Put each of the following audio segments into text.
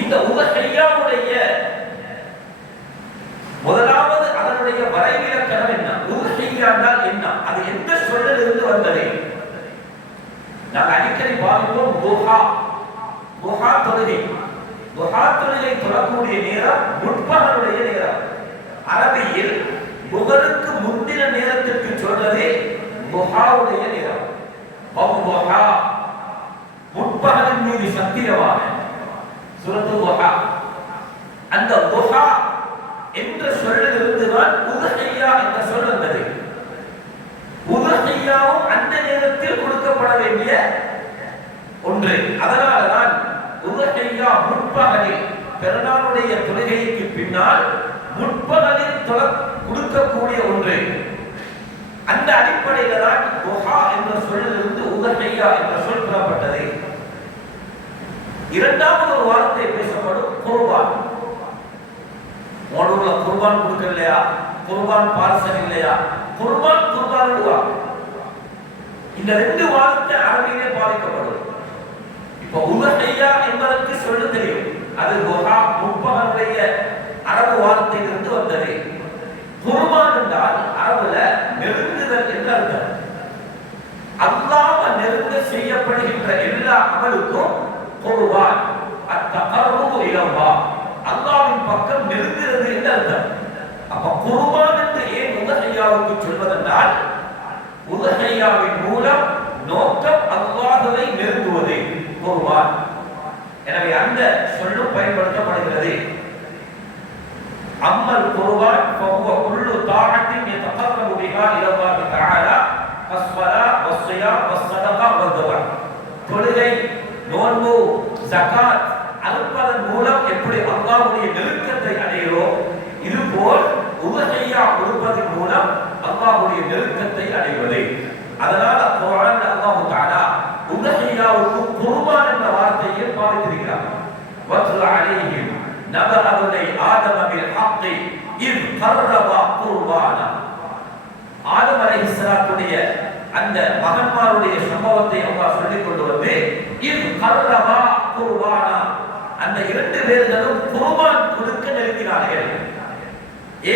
இந்த உதஹிய்யாவுடைய முதலாவது அதனுடைய வரைவிலக்கணம் என்ன? உதஹிய்யா என்றால் என்ன? அது எந்த சொல்லிலிருந்து வந்தது? நான் அடிக்கடி பார்ப்போம் துஹா. துஹா தொழுகை. துஹா தொழுகை தொழக்கூடிய நேரம் முற்பகலுடைய நேரம். அரபியில் புகருக்கு முந்தின நேரத்திற்கு சொல்றது துஹாவுடைய நேரம். துஹா முற்பகலின் மீது சத்தியமான சூரத்து துஹா. அந்த துஹா என்ற சொல்லிலிருந்து தான் உதஹிய்யா என்ற சொல் வந்தது. உதஹிய்யாவும் அந்த நேரத்தில் கொடுக்கப்பட வேண்டிய ஒன்று. அதனால்தான் உதஹிய்யா முற்பகலில் பெருநாளுடைய தொழுகைக்கு பின்னால் முற்பகலில் கொடுக்கக்கூடிய ஒன்று. அந்த அடிப்படையில தான் துஹா என்ற சொல்லிலிருந்து உதஹிய்யா என்ற சொல் பெறப்பட்டது. இரண்டாவது ஒரு வார்த்தை பேசப்படும் குர்பான். மோடூர்ல குர்பான் கொடுக்கலையா, குர்பான் பார்சல் இல்லையா, குர்பான் குர்பான் விடுவாங்க. இந்த ரெண்டு வார்த்தை அரபியிலே பாதிக்கப்படும். இப்ப உதஹிய்யா என்பதற்கு சொல்ல தெரியும், அது துஹா முற்பகலுடைய அரபு வார்த்தையிலிருந்து வந்தது. குர்பான் என்றால் அரபுல நெருங்குதல் என்று அர்த்தம். அல்லாஹ்வை நெருங்க செய்யப்படுகின்ற எல்லா அமலுக்கும் குர்பான் அத்தகர்ருபு இலல்லாஹ், அல்லாஹ்வின் பக்கம் நெருங்குகிறது என்று அர்த்தம். அப்ப குர்பான் என்று ஏன் உதஹிய்யாவுக்கு சொல்வதென்றால் உதஹிய்யாவின் மூலம் நோக்கம் அல்லாஹ்வை நெருங்குவது குர்பான். எனவே அந்த சொல்லும் பயன்படுத்தப்படுகிறது. அம்மல் குர்பான் ஃபஹுவ குல்லு தாஅத்தின் யதகர்ரபு பிஹா இலல்லாஹி தஆலா அஸ்ஸலா வஸ்ஸியாம் வஸ்ஸதகா வஸ்ஸபஹ். தொழுகை, நோன்பு, ஜகாத் அறுப்பதன் மூலம் எப்படி அல்லாஹ்வுடைய நெருக்கத்தை அடைகிறோம், இதுபோல் உதஹிய்யா கொடுப்பதன் மூலம் அல்லாஹ்வுடைய நெருக்கத்தை அடைவது. அதனால குர்ஆன்ல அல்லாஹ் தஆலா உதஹிய்யாவுக்கு குர்பான் என்ற வார்த்தையை பாவித்திருக்கிறார். வத்லு அலைஹிம் நபஅ பனி ஆதம பில் ஹக்கி இத் கர்ரபா குர்பானா. ஆதம் அலைஹிஸ்ஸலாத்துடைய அந்த மகன்மாருடைய சம்பவத்தை அல்லாஹ் சொல்லிக் கொண்டு வந்து இத் கர்ரபா குர்பானா, அந்த இரண்டு பேர்களும் குர்பான் கொடுக்க நெருங்கினார்கள்.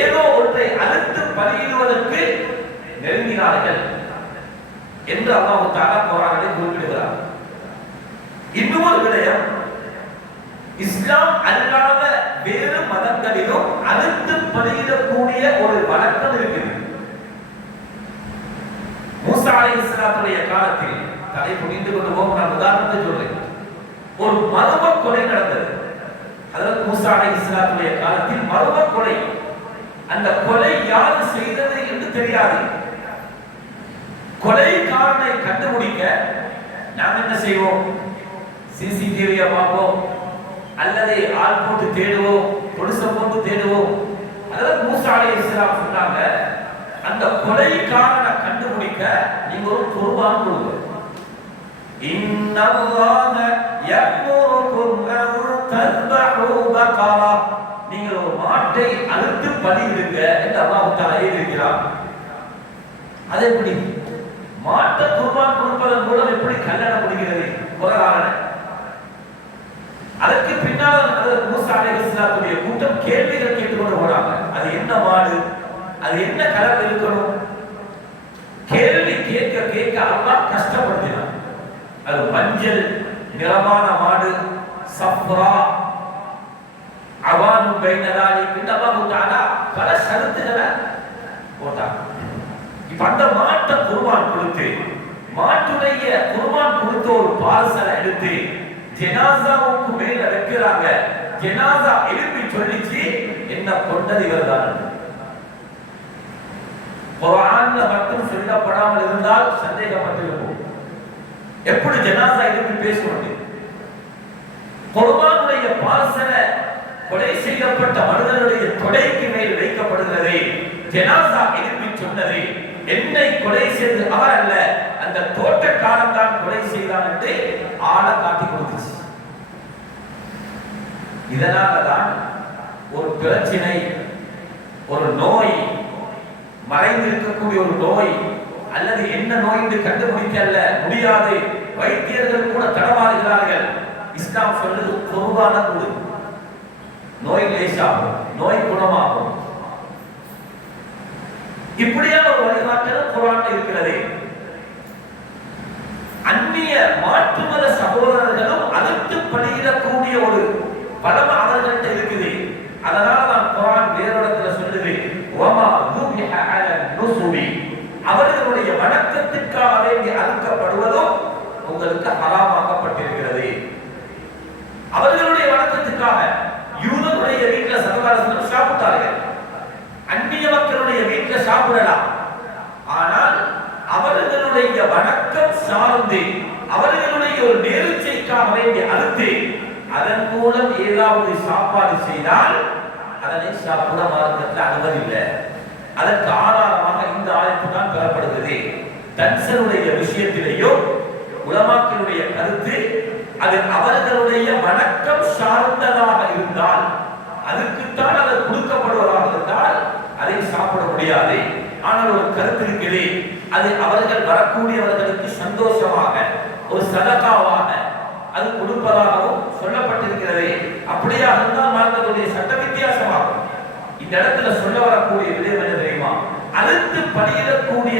ஏதோ ஒன்றை அறுத்து பலியிடுவதற்கு நெருங்கினார்கள் என்று அல்லாஹ் தஆலா குர்ஆனில் குறிப்பிடுகிறார். இன்னொரு விடயம், இஸ்லாம் அல்லாத வேறு மதங்களிலும் அறுத்து பலியிடக்கூடிய ஒரு வழக்கம் இருக்குது. மூசா அலைஹிஸ்ஸலாத்துடைய காலத்தில் தலை புனிந்து கொண்டு போகும், நான் உதாரணத்தை சொல்றேன். ஒரு மர்ம கொலை நடந்தது. அதாவது மூசா அலைஹிஸ்ஸலாத்துடைய காலத்தில் மர்ம கொலை. அந்த கொலை யார் செய்தது என்று தெரியாது. கொலைக்காரனை கண்டுபிடிக்க நாம் என்ன செய்வோம்? சிசிடிவியை பார்ப்போம், அல்லது ஆள் போட்டு தேடுவோம், பொலிசை போட்டு தேடுவோம். அதாவது மூசா அலைஹிஸ்ஸலாம் சொன்னாங்க, அந்த கொலைக்காரனை கண்டுபிடிக்க நீங்க ஒரு குர்பான் கொடுங்க. இன்னல்லாஹ யஅமுருக்கும் அன் தஸ்பஹு பகரா, நீங்க ஒரு மாட்டை அறுத்து பலியிடுங்க என்று அல்லாஹ் தஆலா ஏவியிருக்கிறார். அது எப்படி மாட்டை குர்பான் கொடுப்பதன் மூலம் எப்படி கல்யாணம் முடிகிறது? கொலைகாரனை. அதற்கு பின்னால் மூசா அலைஹிஸ்ஸலாத்துடைய கூட்டம் கேள்விகள் கேட்டுக்கொண்டு போனாங்க. அது என்ன மாடு, அது என்ன கலர் இருக்கணும்? கேள்வி கேட்க கேட்க அல்லாஹ் கஷ்டப்படுத்தினார். அது மஞ்சள் நிறமான மாடு, சஃப்ரா, அவானு பைனலாலி என்று அல்லாஹ் தஆலா பல ஷரத்துகளை போட்டார். இப்ப அந்த மாட்டை குர்பான் கொடுத்து, மாட்டுடைய குர்பான் கொடுத்த ஒரு பார்சலை எடுத்து ஜனாசாவுக்கு மேல வைக்கிறாங்க. ஜனாசா எழுப்பி சொல்லிச்சு, என்ன கொண்டது இவர்தான். குர்ஆன்ல மட்டும் சொல்லப்படாமல் இருந்தால் சந்தேகப்பட்டிருக்கும். எப்படி ஜனாசா எழுப்பி பேசுவது? குர்பானுடைய பார்சலை கொலை செய்யப்பட்ட மனிதனுடைய தொடைக்கு மேல் வைக்கப்படுகிறது. ஜனாசா எழுப்பி சொன்னது, என்னை கொலை செய்து அவர் அல்ல, அந்த தோட்டக்காரன் தான் கொலை செய்தான் என்று ஆளை காட்டி கொடுத்துச்சு. இதனாலதான் ஒரு பிரச்சனை, ஒரு நோய், மறைந்திருக்கக்கூடிய ஒரு நோய், அல்லது என்ன நோய் என்று கண்டுபிடிக்க முடியாது, வைத்தியர்கள் கூட தடமாறுகிறார்கள். இஸ்லாம் சொல்லுது குர்பான கொடு. நோய் லேசாகும், நோய் குணமாகும். இப்படியான ஒரு வழிகாட்டலும் குர்ஆன்ல இருக்கிறது. அந்நிய மாற்று மத சகோதரர்களும் அதற்கு பணியிடக்கூடிய ஒரு பலம் அவர்கள்ட்ட இருக்குது. அதனால தான் குர்ஆன் வேறு இடத்துல சொல்லுது, வமா துபிஹ அல நுசுபி, அவர்களுடைய வணக்கத்திற்காக வேண்டி அறுக்கப்படுவதும் உங்களுக்கு ஹராமாக்கப்பட்டிருக்கிறது. அவர்களுடைய வணக்கத்திற்காக யூதனுடைய வீட்டில் சகோதரர்கள் சாப்பிட்டார்கள், அந்நிய மக்களுடைய வீட்டில் சாப்பிடலாம். ஆனால் அவர்களுடைய வணக்கம் சார்ந்து அவர்களுடைய ஒரு நேர்ச்சைக்காக வேண்டி அறுத்து அதன் மூலம் ஏதாவது சாப்பாடு செய்தால் அதனை சாப்பிட மார்க்கத்தில் அனுமதி இல்லை. அதற்கு ஆதாரமாக இந்த ஆயத்து தான் பெறப்படுகிறது. தன்சனுடைய விஷயத்திலேயும் உலமாக்களுடைய கருத்து, அது அவர்களுடைய வணக்கம் சார்ந்ததாக இருந்தால், அதுக்குத்தான் அது கொடுக்கப்படுவதாக இருந்தால் அதை சாப்பிட முடியாது. ஆனால் ஒரு கருத்து இருக்குது, அது அவர்கள் வரக்கூடியவர்களுக்கு சந்தோஷமாக ஒரு சதகாவாக அது கொடுப்பதாகவும் சொல்லப்பட்டிருக்கிறது. அப்படியாக இருந்தால் மார்க்கத்துடைய சட்ட வித்தியாசமாகும். இந்த இடத்துல சொல்ல வரக்கூடிய விடயம் என்ன தெரியுமா? அடுத்து பணியிடக்கூடிய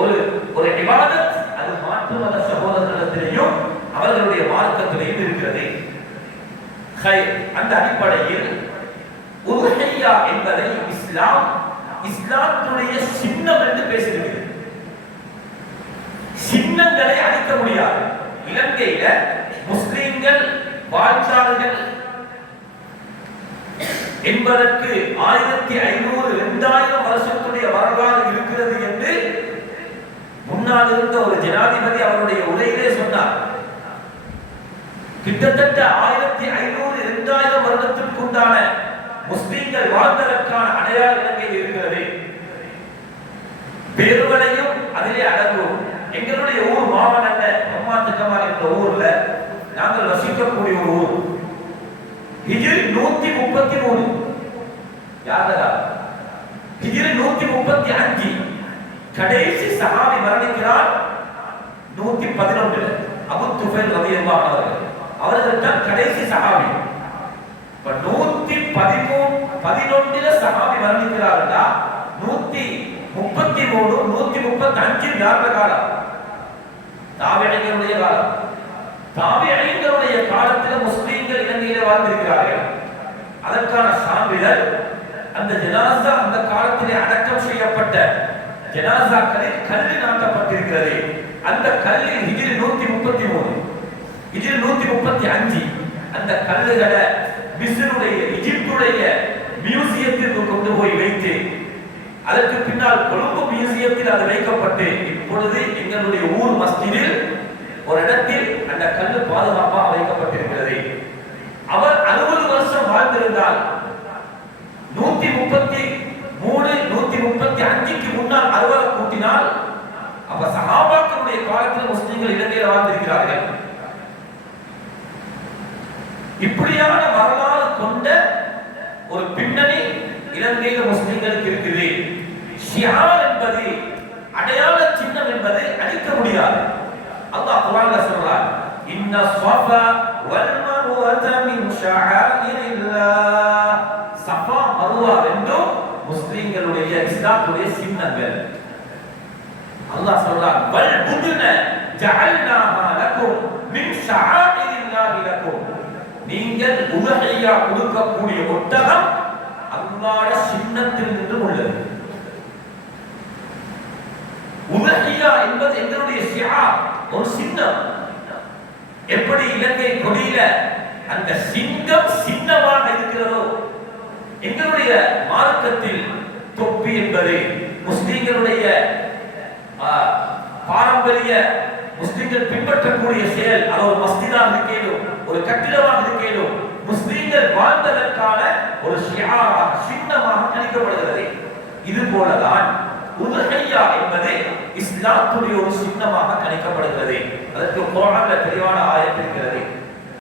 ஒரு ஒரு இபாதத் அது மாற்று மத சகோதரர்களிடத்திலேயும் அவர்களுடைய மார்க்கத்திலேயும் இருக்கிறது. அந்த அடிப்படையில் உதுஹிய்யா என்பதை இஸ்லாத்துடைய சின்னம் என்று பேசுகிறது. சின்னங்களை அழிக்க முடியாது. இலங்கையில முஸ்லிம்கள் வாழ்ந்தார்கள் என்பதற்கு 1500 2000 வருஷத்துடைய வரலாறு இருக்கிறது என்று முன்னால் இருந்த ஒரு ஜனாதிபதி அவருடைய உரையிலே சொன்னார். கிட்டத்தட்ட 1500 2000 வருடத்திற்கு உண்டான முஸ்லிம்கள் வாழ்ந்ததற்கான அடையாள இலங்கையில் இருக்கிறது. பேருகளையும் அதிலே அடங்கும். எங்களுடைய ஊர் மாவனல்ல பிரம்மாத்துக்கமால் என்ற ஊர்ல நாங்கள் வசிக்கக்கூடிய ஒரு ஊர். ஹிஜ்ரி 133 யாரா ஹிஜ்ரி 135 கடைசி சஹாபி மரணிக்கிறார் 111 அபூ துஃபைல் ரலியல்லாஹு அன்ஹு அவர்கள் தான் கடைசி சஹாபி. இப்ப 111 சஹாபி மரணிக்கிறார்டா 133 135 யார காலம்? தாபிஈன்களுடைய காலம். தாபிஈன்களுடைய காலத்தில் முஸ்லிம்கள் இலங்கையிலே வாழ்ந்திருக்கிறார்கள். அதற்கான சான்றிதழ் அந்த ஜனாஸா அந்த காலத்திலே அடக்கம் செய்யப்பட்ட ஜனாஸாக்களில் கல்லு நாட்டப்பட்டிருக்கிறது. அந்த கல்லில் ஹிஜ்ரி 133 ஹிஜ்ரி 135 அந்த கல்லுகளை மிஸ்ருடைய எகிப்துடைய மியூசியத்திற்கு கொண்டு போய் வைத்து அதற்கு பின்னால் கொழும்பு மியூசியத்தில் அது வைக்கப்பட்டு இப்பொழுது எங்களுடைய ஊர் மஸ்ஜிதில் ஒரு இடத்தில் அந்த கல்லு பாதுகாப்பாக வைக்கப்பட்டிருக்கிறது. அவர் 60 வருஷம் வாழ்ந்திருந்தால் 133 135க்கு முன்னால் 60 கூட்டினால் அப்ப சஹாபாக்களுடைய காலத்தில் முஸ்லிம்கள் இலங்கையில் வாழ்ந்திருக்கிறார்கள். இப்படியான வரலாறு கொண்ட ஒரு பின்னணி இலங்கையில் முஸ்லிம்களுக்கு இருக்குது. ஷியார் என்பது அடையாள சின்னம் என்பதை அழிக்க முடியாது. அல்லாஹ் குர்ஆன்ல சொல்றார், இன்ன ஸஃபா வல் மர்வத மின் ஷஅஇரில்லாஹ். ஸஃபா மர்வா ரெண்டும் முஸ்லிம்களுடைய இஸ்லாத்துடைய சின்னங்கள். அல்லாஹ் சொல்றார், வல் புதுன ஜஅல்னாஹா லகும் மின் ஷஅஇரில்லாஹி லகும். நீங்கள் உதுஹிய்யா கொடுக்கக்கூடிய ஒட்டகம் அல்லாஹ்வுடைய சின்னத்தில் நின்று உள்ளது. உதுஹிய்யா என்பது எங்களுடைய ஷிஆர், ஒரு சின்னம். எப்படி இலங்கை கொடியில அந்த சிங்கம் சின்னமாக இருக்கிறதோ, எங்களுடைய மார்க்கத்தில் தொப்பி என்பது முஸ்லிம்களுடைய பாரம்பரிய முஸ்லிம்கள் பின்பற்றக்கூடிய செயல். அது ஒரு மஸ்ஜிதாக இருக்கேனும் ஒரு கட்டிடமாக இருக்கேனும் முஸ்லிம்கள் வாழ்ந்ததற்கான ஒரு ஷிஆராக சின்னமாக கணிக்கப்படுகிறது. இது போலதான் உதுஹிய்யா என்பது இஸ்லாத்துடைய ஒரு சின்னமாக கணிக்கப்படுகிறது. அதற்கு குர்ஆன்ல தெளிவான ஆயத்து இருக்கிறது.